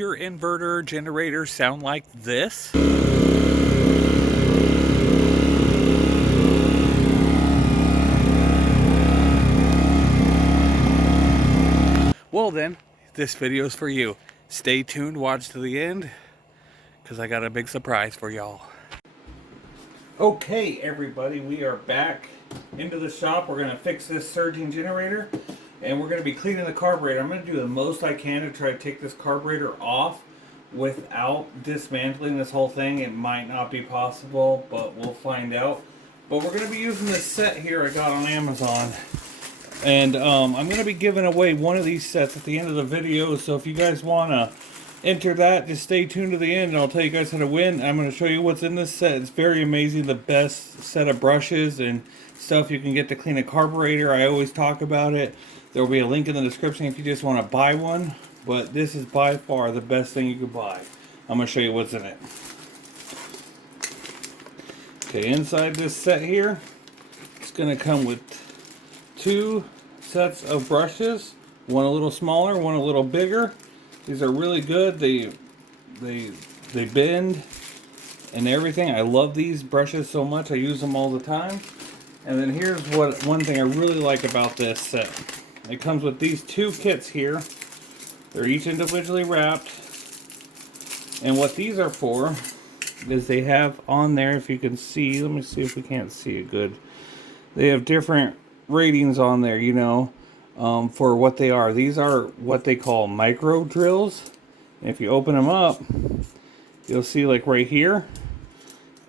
Your inverter generator sound like this? Well then, this video is for you. Stay tuned, watch to the end, because I got a big surprise for y'all. Okay everybody, we are back into the shop. We're going to fix this surging generator, and we're going to be cleaning the carburetor. I'm going to do the most I can to try to take this carburetor off without dismantling this whole thing. It might not be possible, but we'll find out. But we're going to be using this set here I got on Amazon. And I'm going to be giving away one of these sets at the end of the video. So if you guys want to enter that, just stay tuned to the end and I'll tell you guys how to win. I'm going to show you what's in this set. It's very amazing. The best set of brushes and stuff you can get to clean a carburetor. I always talk about it. There will be a link in the description if you just want to buy one. But this is by far the best thing you could buy. I'm going to show you what's in it. Okay, inside this set here, it's going to come with two sets of brushes, one a little smaller, one a little bigger. These are really good. They bend and everything. I love these brushes so much. I use them all the time. And then here's one thing I really like about this set. It comes with these two kits here. They're each individually wrapped. And what these are for is they have on there, if you can see, let me see if we can't see it good. They have different ratings on there, you know, for what they are. These are what they call micro drills. And if you open them up, you'll see like right here,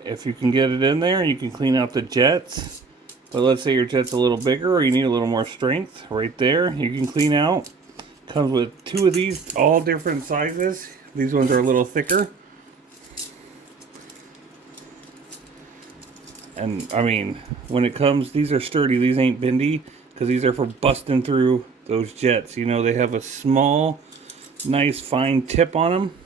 if you can get it in there, you can clean out the jets. But let's say your jet's a little bigger or you need a little more strength, right there you can clean out. Comes with two of these, all different sizes. These ones are a little thicker. And I mean, when it comes, these are sturdy. These ain't bendy, because these are for busting through those jets. You know, they have a small, nice, fine tip on them.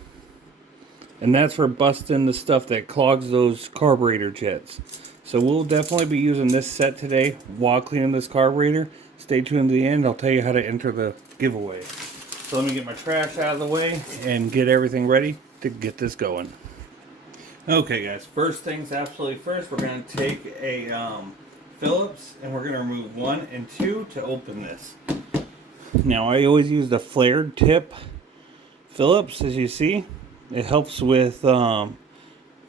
And that's for busting the stuff that clogs those carburetor jets. So we'll definitely be using this set today while cleaning this carburetor. Stay tuned to the end. I'll tell you how to enter the giveaway. So let me get my trash out of the way and get everything ready to get this going. Okay guys, first things absolutely first, we're going to take a Phillips and we're going to remove 1 and 2 to open this. Now I always use the flared tip Phillips, as you see. It helps with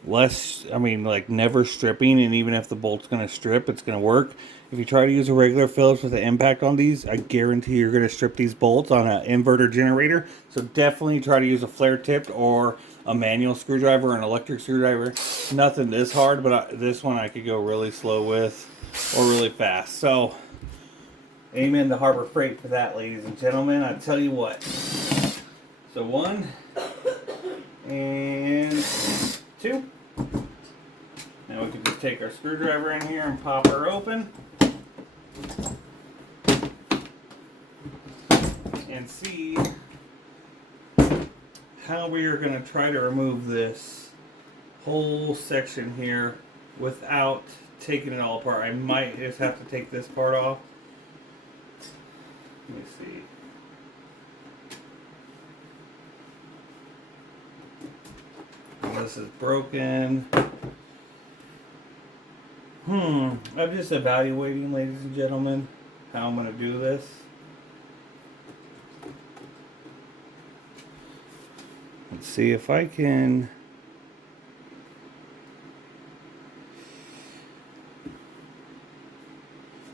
less, I mean, like never stripping, and even if the bolt's going to strip, it's going to work. If you try to use a regular Phillips with an impact on these, I guarantee you're going to strip these bolts on an inverter generator. So definitely try to use a flare tipped or a manual screwdriver or an electric screwdriver. Nothing this hard, but this one I could go really slow with or really fast. So amen to Harbor Freight for that, ladies and gentlemen. I tell you what. So 1 and 2. Now we can just take our screwdriver in here and pop her open and see how we are going to try to remove this whole section here without taking it all apart. I might just have to take this part off. Let me see. This is broken. I'm just evaluating, ladies and gentlemen, how I'm going to do this. Let's see if I can.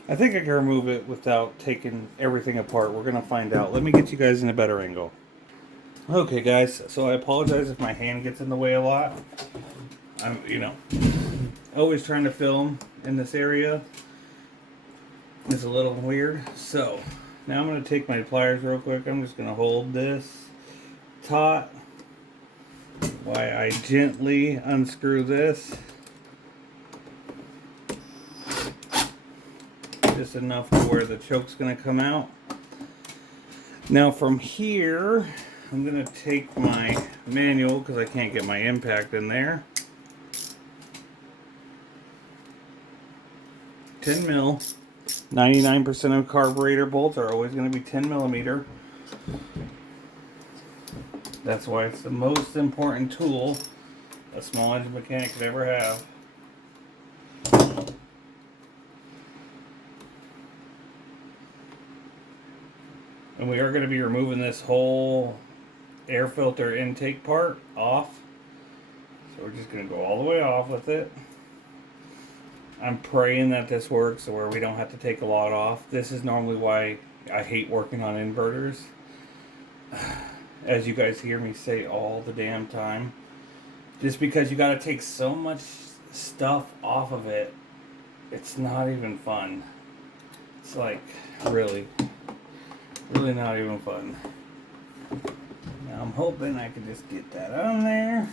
I think I can remove it without taking everything apart. We're going to find out. Let me get you guys in a better angle. Okay guys, so I apologize if my hand gets in the way a lot. I'm, you know, always trying to film in this area. It's a little weird. So now I'm going to take my pliers real quick. I'm just going to hold this taut while I gently unscrew this. Just enough to where the choke's going to come out. Now from here, I'm going to take my manual because I can't get my impact in there. 10 mil. 99% of carburetor bolts are always going to be 10 millimeter. That's why it's the most important tool a small engine mechanic could ever have. And we are going to be removing this whole air filter intake part off. So we're just going to go all the way off with it. I'm praying that this works where we don't have to take a lot off. This is normally why I hate working on inverters. As you guys hear me say all the damn time. Just because you got to take so much stuff off of it. It's not even fun. It's like, really not even fun. Now I'm hoping I can just get that on there.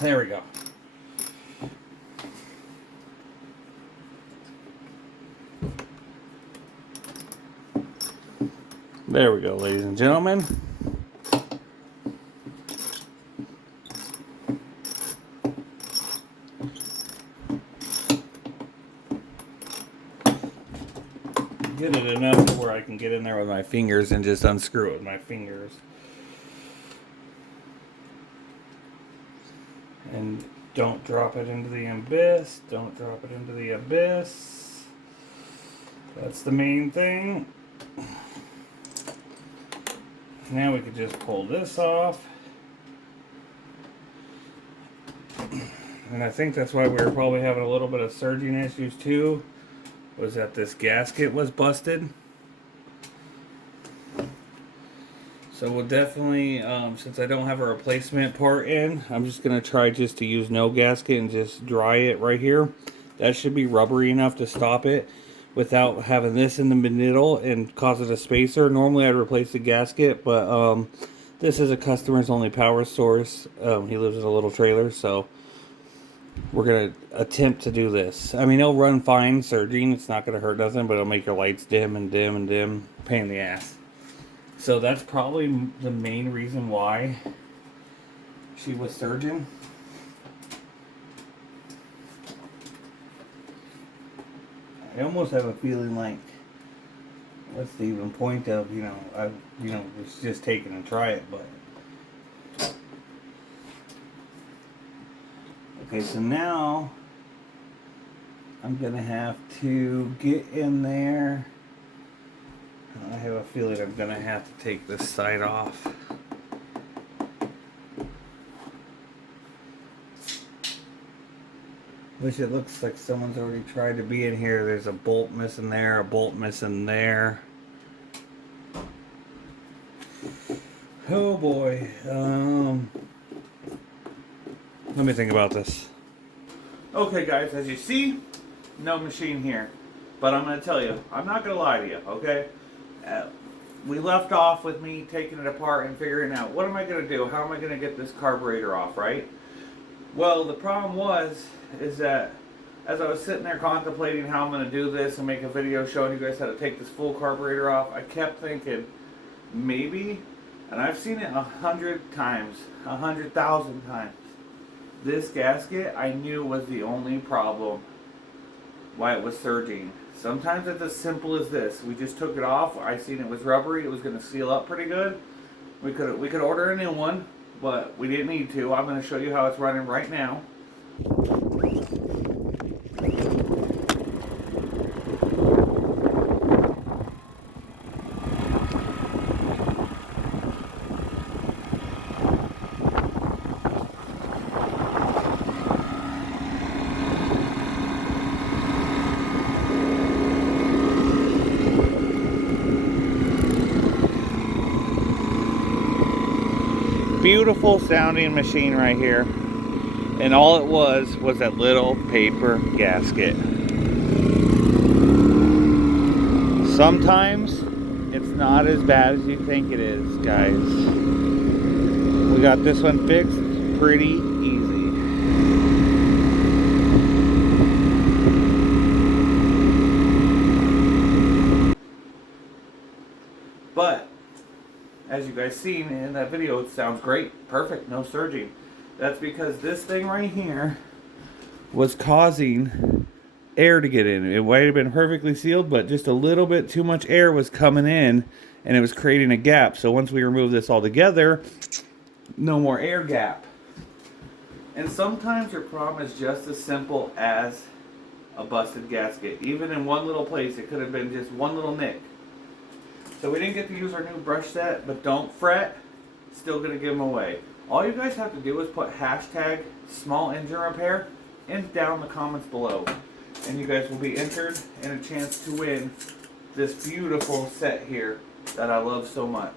There we go. There we go, ladies and gentlemen. Get it enough to where I can get in there with my fingers and just unscrew it with my fingers. And don't drop it into the abyss. Don't drop it into the abyss. That's the main thing. Now we could just pull this off. And I think that's why we were probably having a little bit of surging issues too. Was that this gasket was busted. So we'll definitely, since I don't have a replacement part in, I'm just going to try just to use no gasket and just dry it right here. That should be rubbery enough to stop it without having this in the middle and cause it a spacer. Normally I'd replace the gasket, but this is a customer's only power source. He lives in a little trailer, so we're going to attempt to do this. I mean, it'll run fine surging. It's not going to hurt nothing, but it'll make your lights dim and dim and dim. Pain in the ass. So that's probably the main reason why she was surging. I almost have a feeling like, what's the even point of, it's just take it and try it, but. Okay, so now I'm gonna have to get in there. I have a feeling I'm gonna have to take this side off. Which it looks like someone's already tried to be in here. There's a bolt missing there, a bolt missing there. Oh boy. Let me think about this. Okay guys, as you see, no machine here. But I'm going to tell you, I'm not going to lie to you, okay? We left off with me taking it apart and figuring out, what am I going to do? How am I going to get this carburetor off, right? Well, the problem is that as I was sitting there contemplating how I'm going to do this and make a video showing you guys how to take this full carburetor off, I kept thinking, maybe, and I've seen it 100 times, 100,000 times. This gasket, I knew was the only problem why it was surging. Sometimes it's as simple as this. We just took it off. I seen it was rubbery. It was going to seal up pretty good. We could order a new one, but we didn't need to. I'm going to show you how it's running right now. Beautiful sounding machine right here, and all it was that little paper gasket. Sometimes it's not as bad as you think it is, guys. We got this one fixed pretty easy. But as you guys seen in that video, it sounds great, perfect, no surging. That's because this thing right here was causing air to get in. It might have been perfectly sealed, but just a little bit too much air was coming in, and it was creating a gap. So once we remove this all together, no more air gap. And sometimes your problem is just as simple as a busted gasket. Even in one little place, it could have been just one little nick. So we didn't get to use our new brush set, but don't fret. Still gonna give them away. All you guys have to do is put hashtag small engine repair and down the comments below. And you guys will be entered in a chance to win this beautiful set here that I love so much.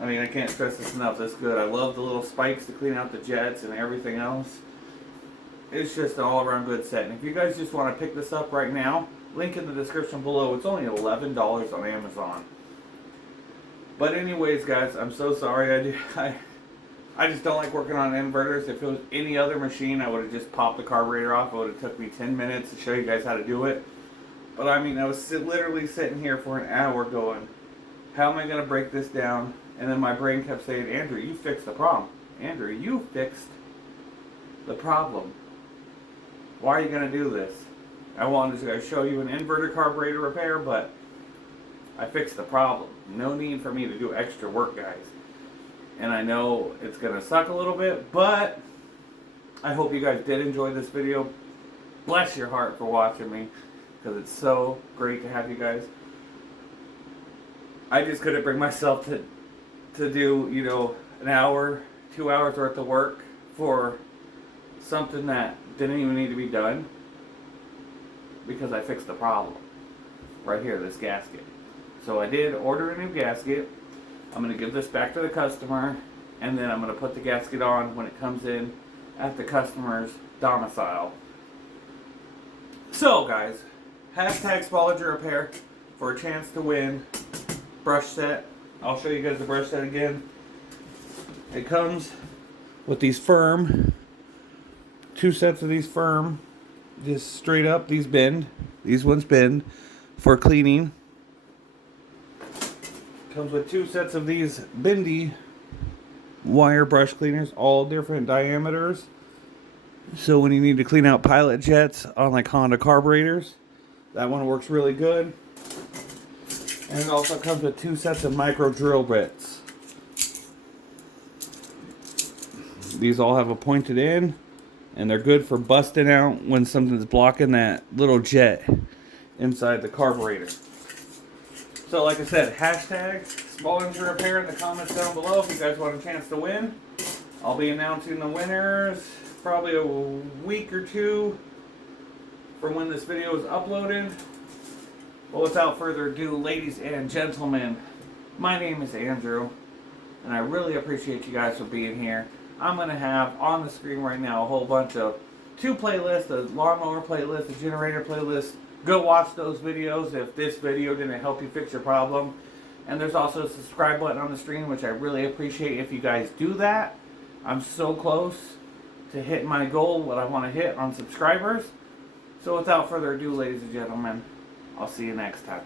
I mean, I can't stress this enough. This is good. I love the little spikes to clean out the jets and everything else. It's just an all-around good set. And if you guys just want to pick this up right now, link in the description below. It's only $11 on Amazon. But anyways, guys, I'm so sorry. I just don't like working on inverters. If it was any other machine, I would have just popped the carburetor off. It would have took me 10 minutes to show you guys how to do it. But I mean, I was literally sitting here for an hour going, how am I going to break this down? And then my brain kept saying, Andrew, you fixed the problem. Andrew, you fixed the problem. Why are you going to do this? I wanted to show you an inverter carburetor repair, but I fixed the problem. No need for me to do extra work, guys. And I know it's going to suck a little bit, but I hope you guys did enjoy this video. Bless your heart for watching me, because it's so great to have you guys. I just couldn't bring myself to do, you know, an hour, 2 hours worth of work for something that didn't even need to be done, because I fixed the problem. Right here, this gasket. So I did order a new gasket. I'm going to give this back to the customer, and then I'm going to put the gasket on when it comes in at the customer's domicile. So guys, hashtag small engine repair for a chance to win brush set. I'll show you guys the brush set again. It comes with these firm, 2 sets of these firm, just straight up. These bend, these ones bend for cleaning. Comes with 2 sets of these bendy wire brush cleaners, all different diameters. So when you need to clean out pilot jets on like Honda carburetors, that one works really good. And it also comes with 2 sets of micro drill bits. These all have a pointed end, and they're good for busting out when something's blocking that little jet inside the carburetor. So like I said, hashtag small engine repair in the comments down below if you guys want a chance to win. I'll be announcing the winners probably a week or 2 from when this video is uploaded. But without further ado, ladies and gentlemen, my name is Andrew, and I really appreciate you guys for being here. I'm going to have on the screen right now a whole bunch of 2 playlists, a lawnmower playlist, a generator playlist. Go watch those videos if this video didn't help you fix your problem. And there's also a subscribe button on the screen, which I really appreciate if you guys do that. I'm so close to hitting my goal, what I want to hit on subscribers. So without further ado, ladies and gentlemen, I'll see you next time.